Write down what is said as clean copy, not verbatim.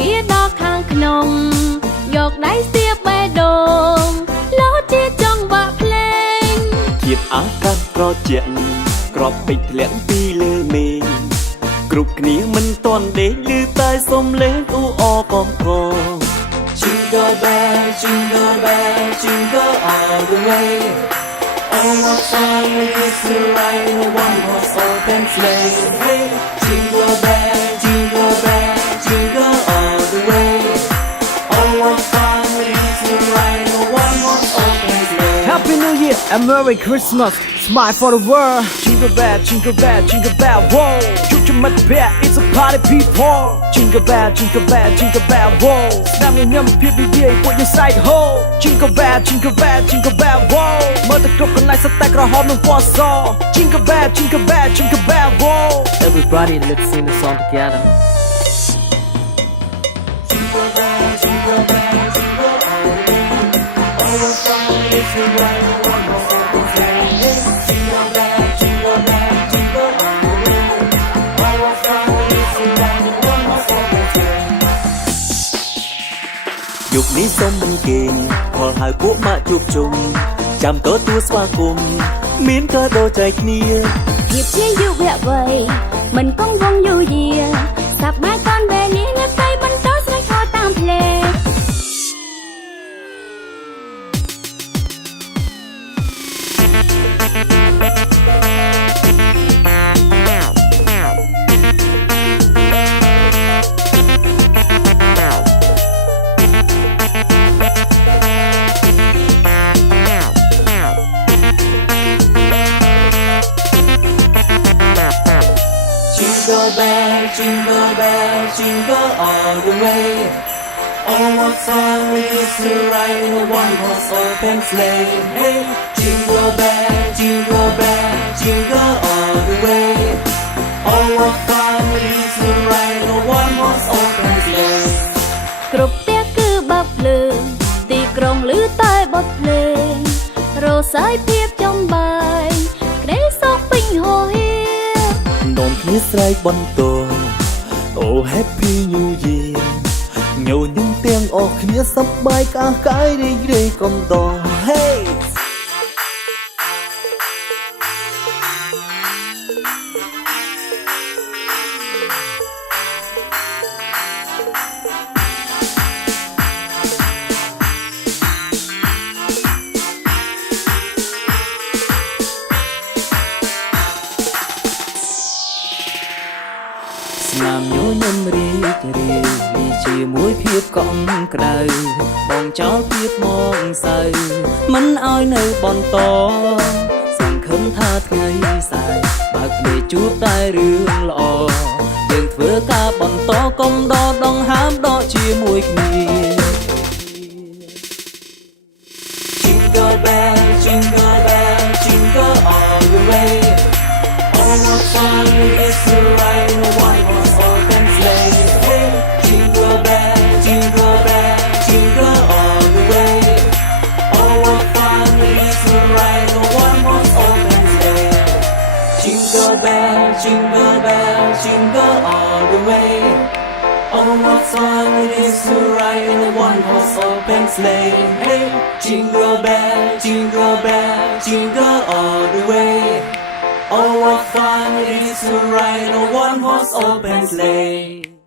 ងារដល់ខាងក្នុងយកដៃស្ទាបបេះដូងលោជាចង់បាក់ភ្លេងជាតិអាកាសត្រជាក់ក្របពេជ្រធ្លាក់ពីលើមេឃគ្រប់គ្នាមិនទាន់ដេកឮតែសំឡេងអ៊ូអរកំកង Jingle bell, jingle bell, jingle all the way. Oh, what fun it is to ride in a one-horse open sleigh. Hey, jingle bell, jingle bell, jingle all the way. Oh, what fun it is to ride in a one-horse open sleigh. Happy New Year and Merry Christmas. Smile for the world. Jingle bell, jingle bell, jingle bell. Whoa, you can make bear. It's a party, people. Jingle bell, jingle bell, jingle bell. Whoa, now we nhâm phía bên kia của your side hole. Jingle bell, jingle bell, jingle bell. Whoa, mở the club con lại stack ra home and for so. Jingle bell, jingle bell, jingle bell. Whoa, everybody let's sing the song together. Jingle bell, jingle bell, jingle all the way. Oh, what fun it is to ride in a one-horse open sleigh. Jingle bell, jingle bell, jingle all the way. Oh, what fun it is to ride in a one-horse open sleigh. យុគនេះសូមមិនគេងផលហើយពួកម៉ាក់ជួបជុំចាំទទួលស្វាគមន៍មានកាដូចែកគ្នា ភាពជាយុវវ័យមិនកងវងយូរយាសប្បាយកូនវេនេះនៅតែបន្តស្រែកខោតាមភ្លេង Jingle bell, jingle bell, jingle all the way. Oh, what fun it is to ride in a one-horse open sleigh. Hey, jingle bell, jingle bell, jingle all the way. Oh, what fun it is to ride in a one-horse open sleigh. គ្រប់ផ្ទះគឺបើកភ្លើងទីក្រុងឮតែបទភ្លេងរសើយភាពចំបាយក្ដីសុខពេញហោហៀនំគ្នាស្រែកបន្តអូ Happy New Year ញញឹមទាំងអស់គ្នាសប្បាយក្អះក្អាយរីករាយកំដរ Hey ស្នាមញញឹមរីករាយជាមួយភាពកក់ក្ដៅបងចោលភាពមកសៅមិនឲ្យនៅបន្តសង្ឃឹមថាថ្ងៃស្អែកបើកភ្នែកជួបតែរឿងល្អយើងធ្វើការបន្តកុំដកដង្ហើមដកជាមួយគ្នា Jingle bell, jingle bell, jingle all the way. Oh, what fun it is to ride in a one-horse open sleigh. Hey, jingle bell, jingle bell, jingle all the way. Oh, what fun it is to ride in a one-horse open sleigh. Jingle bell, jingle bell, jingle all the way. Oh, what fun it is to ride in a one-horse open sleigh. Hey, jingle bell, jingle bell, jingle all the way. Oh, what fun it is to ride in a one-horse open sleigh.